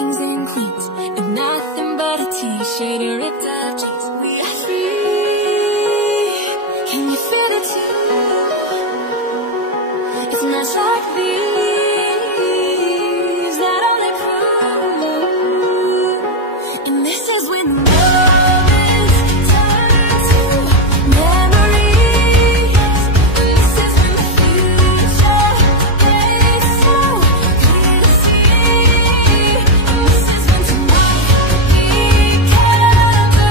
kings and queens, and nothing but a t-shirt or a dive jeans. We are free. Can you feel it too? It's nights like these that only prove, and this is when moments turn to memories, and this is when the future gets so clear to see, and this is when tomorrow becomes a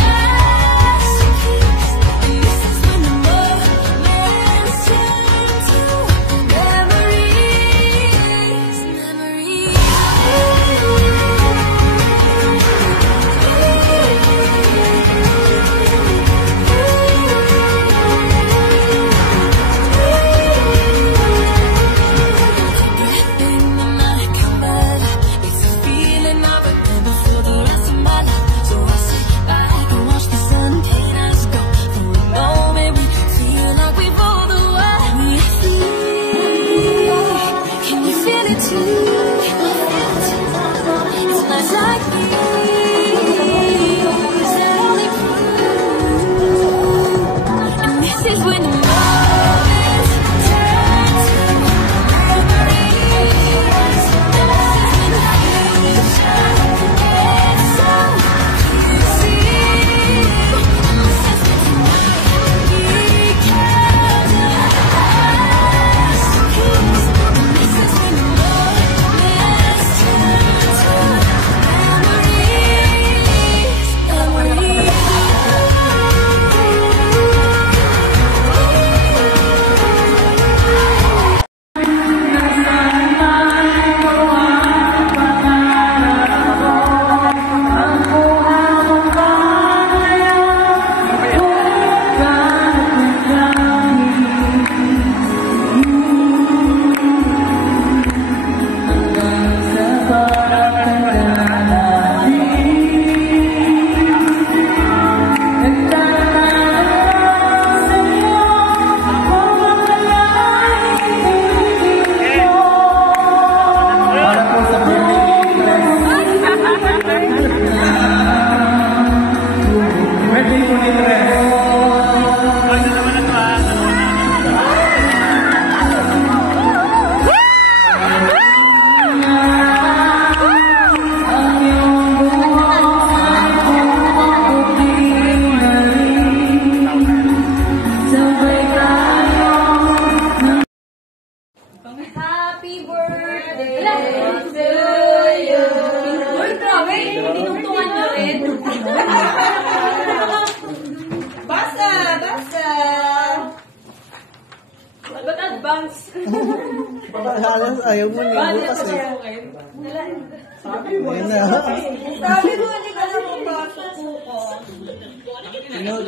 masterpiece, and this is when the moments turn to memories, memories. It's a feeling I remember for the rest of my life. So I sit back and watch the sun paint us go. For a moment we feel like we've all the way. We are free. Can you feel it too? It's nights like these that only prove, and this is when the moments turn to memories, and this is when the future gets so clear to see, and this is when tomorrow becomes a masterpiece, and this is when the moments turn to memories, memories. Happy birthday to you. Uy, grabe. Tinungtungan nyo rin. Basa, basa. Ba't advance? Halos ayaw mo niya bukas eh. Sabi mo, Ayun na. hindi ka na mabasa ko. Blow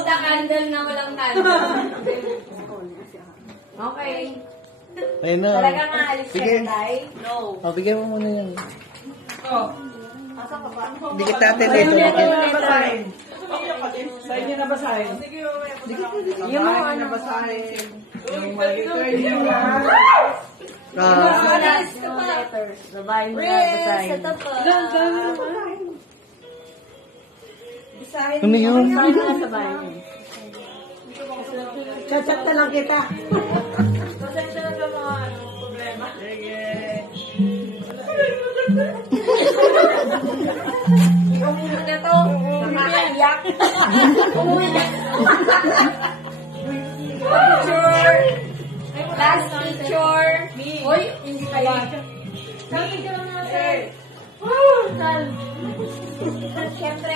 the candle na walang candle. Okay. Ayun na. Talagang aalis ka Sige. na, Tay? No. Oh, bigyan mo muna yan. Oh. Asa ka ba? Hindi kita atin dito. Sa'yo niya nabasahin. Yung mga ano. Nabasahin. Yung monitor niya. Alis ka pa. Babae mo na basahin. Sa tapa. Basahin Ano yun? sa bahay. Chat-chat na lang kita. Pasensya na sa mga problema. Umuwi na to. Nakakaiyak. Umuwi na. Picture. Last picture. Uy, hindi kayo. Sabi ka lang natin. Siyempre,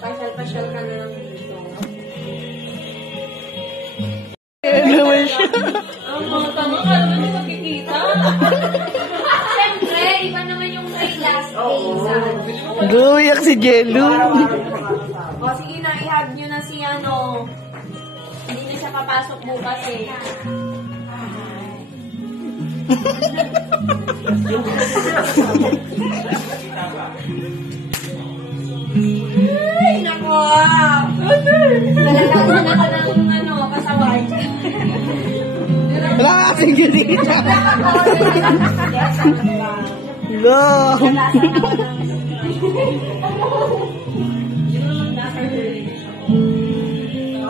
pasyal-pasyal ka na lang dito. Naman siya. Ang mga tanga ka naman yung magkikita. Siyempre, iba naman yung kay last day. Guyak si Jello. O sige na, i-hug nyo na si ano. Hindi na siya papasok bukas eh. Ay, nako! Nalalaman ako ng ano, pasaway. Wala kasing ganito. Yes, ano ba? Lo!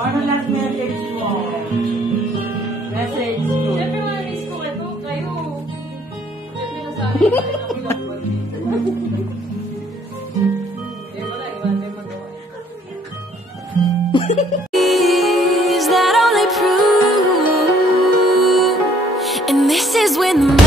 Ano last message mo? Message mo. Siyempre, manis ko ito. Kayo. Siyempre, nasabi ko ako lang ba? Eh, wala. Iba tayo magawa. Is that all they prove? And this is when the